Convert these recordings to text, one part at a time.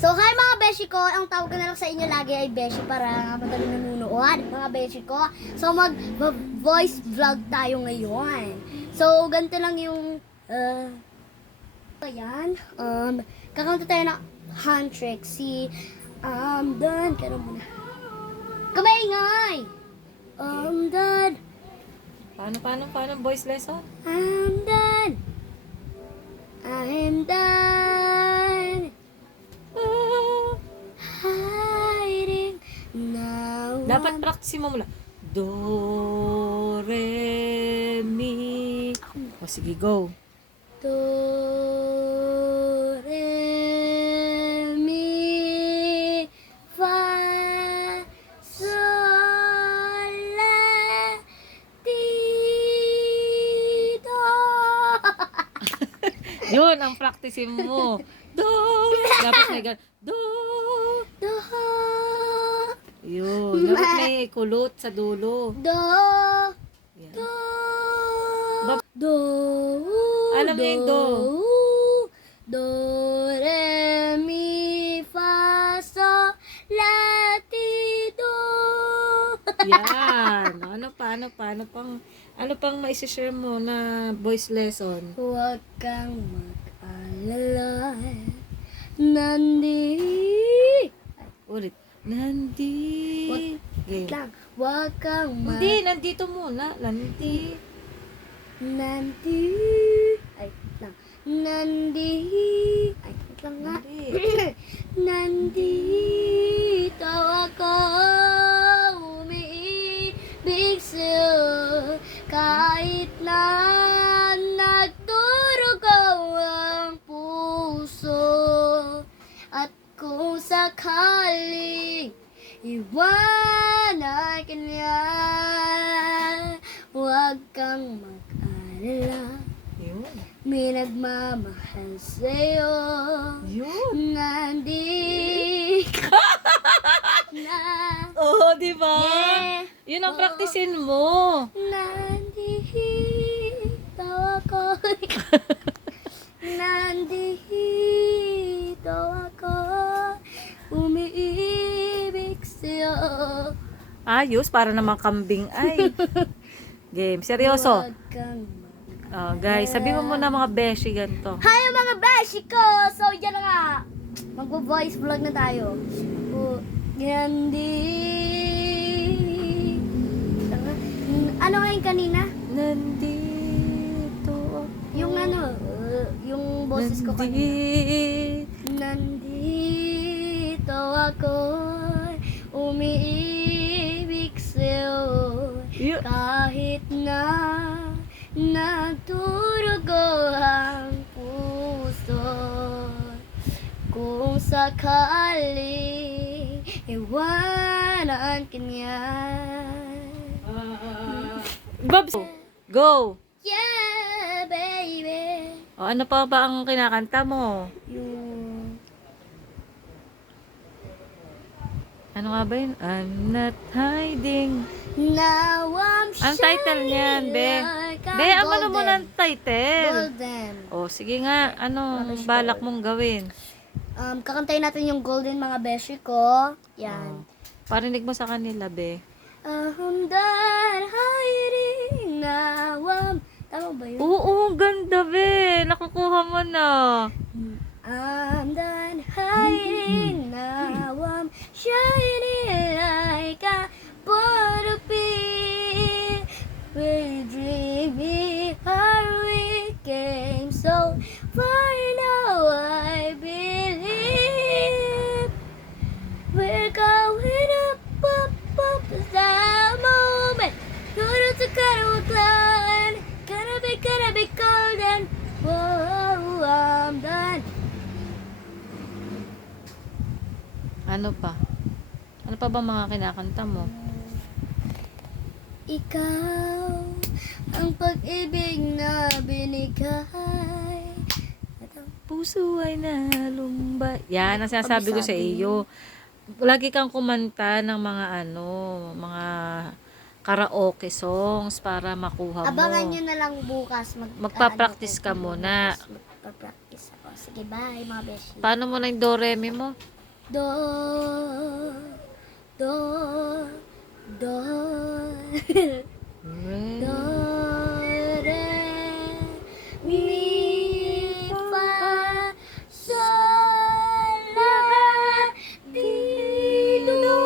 So, hi mga beshi ko. Ang tawag ko na lang sa inyo lagi ay beshi para madami nanunood, mga beshi ko. So, mag-voice vlog tayo ngayon. So, ganito lang yung, ayan. Kakanta tayo ng hand trick. Done. Kaya muna. Kamaingay! Done. Paano voice lesson? I'm done. I'm done. Hiding now. Dapat practice mo mula. Do, re, mi. O sige, go. Do, re, mi, fa, sol, la, ti, do. Yun, ang practice mo. Do. Dapat may gan. Do. Do, Yun. Dapat may kulot sa dulo. do, Yan. do, Ba- do, Alam niya yung do. Do, re, mi, fa, sol, la, ti, do. Yan. Ano pang maisishare mo na voice lesson? Huwag kang mag-alala. Nandi. Ulit. Nandi. Wait Game. lang. Huwag kang Hindi, nandito muna. Nandi. Nandi. Ay, lang. Nandi. Ay, wait lang nga. Hindi. Nandito ako. Umiibig sa'yo. Kahit na nagdurugo ang puso. At kung sakaling iwanan ka niya, huwag kang mag-alala. Yun. May nagmamahal sa'yo. Yun. Nandito na. Oo, di ba? Yeah. Yun ang practicein mo. Nandito ako. Nandito ako. Umiibig sa'yo. Ayos, para naman kambing ay. Game, seryoso. Huwag kang Oh, guys, sabi mo muna mga beshi ganito. Hi mga beshi ko! So, yan na nga. Magpo-voice vlog na tayo. Ano nga yung kanina? Nandito ako. Yung ano, yung boses ko kanina. Nandito ako, umiibig sa'yo. Yun. Kahit na nagdurugo ang puso. Kung sakaling iwanan ka niya. Babs, go! Yeah, baby. O, ano pa ba ang kinakanta mo? Yung Ano nga ba yun? I'm not hiding. now I'm Ang title niyan, be. like a Be, ang ano mo ng title? Golden. O, sige nga. Ano balak mong gawin? Kakantayin natin yung Golden mga beshi ko. Yan. Parinig mo sa kanila, be. I'm done hiding now. Tama ba yun? Oo, ang ganda, be. Nakukuha mo na. I'm done hiding now. I'm shining like a butterfly. We're dreaming how we came so far now. I believe we're going up, up, up. That moment, gonna to climb. Gonna be golden. Whoa, I'm done. Ano pa? Ano pa ba mga kinakanta mo? Ikaw ang pag-ibig na binigay. Puso ay nalumbay. Yan ang sinasabi ko sa iyo. Lagi kang kumanta ng mga mga karaoke songs para makuha mo. Abangan nyo na lang bukas. Magpa-practice ka muna. Magpa-practice ako. Sige, bye mga beshi. Paano mo na yung do, re, mi mo? Do, do, do, Re. do, re, mi, fa, sol, la, ti, do.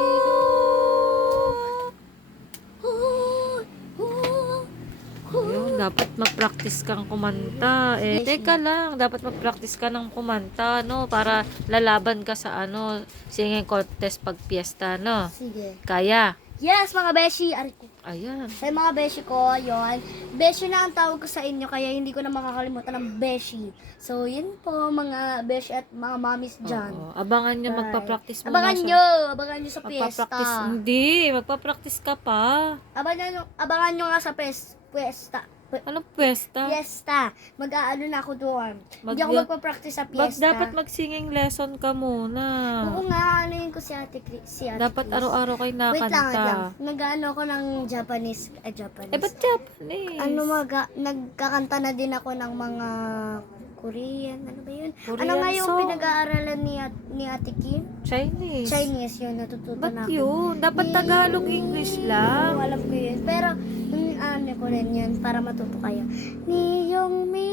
Ayun, dapat mag-practice kang kumanta. Teka lang, dapat mag-practice ka ng kumanta, no? Para lalaban ka sa singing contest pag piyesta, no? Sige. Kaya. Yes, mga beshi. Ari ko. Ayan. Sa mga beshi ko, yon. Beshi na ang tawag ko sa inyo, kaya hindi ko na makakalimutan ng beshi. So, yun po, mga beshi at mga mommies dyan. Oo. Abangan nyo, Bye. magpa-practice muna Abangan siya. nyo! Abangan nyo sa Magpa-practice. piyesta. Hindi, magpa-practice ka pa. Abangan nyo nga sa piyesta. Anong piyesta? Piyesta. Mag-aano na ako doon. Mag- Hindi ako magpa-practice sa piyesta. Dapat mag-singing lesson ka muna. Oo nga, ano yun ko si Ate Dapat Chris. araw-araw kayo Wait lang, wait lang. nakakanta. Nag-ano ako ng Japanese. Ba't Japanese? Nagkakanta na din ako ng mga Korean. Ano ba yun? Korean Ano nga yung song? pinag-aaralan ni Ate Kim? Chinese. Chinese yun, natututo Ba't na ako. yun? Dapat Tagalog, English lang. Alam ko yun. Pero, ano ko rin yun, para matuto kayo. Niyong mi.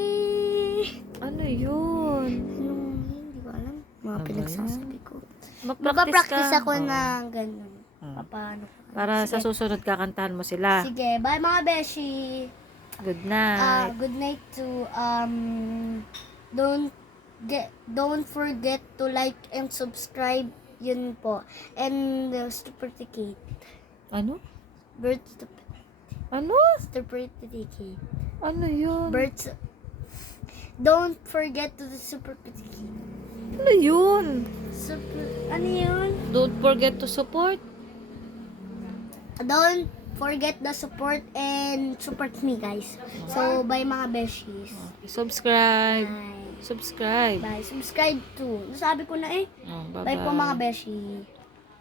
Ano yun? Hindi ko alam. Mga Ano ba pinagsasabi ko. Mag-practice Magpa-practice ako Oo. ng ganun. Hmm. Paano? Para sa Sige. susunod kakantahan mo sila. Sige, bye mga beshi. Good night. Good night to don't forget to like and subscribe, yun po. And stupidity. Ano? Birds Ano? stupidity. Ano yun? Birds. Don't forget to the stupidity. Ano yun? Ano yun? Don't forget to support. Don't forget the support and support me, guys. So, bye mga beshies. Subscribe. Bye. Subscribe. Bye. Subscribe to. Nasabi ko na eh. Oh, Bye po mga beshi.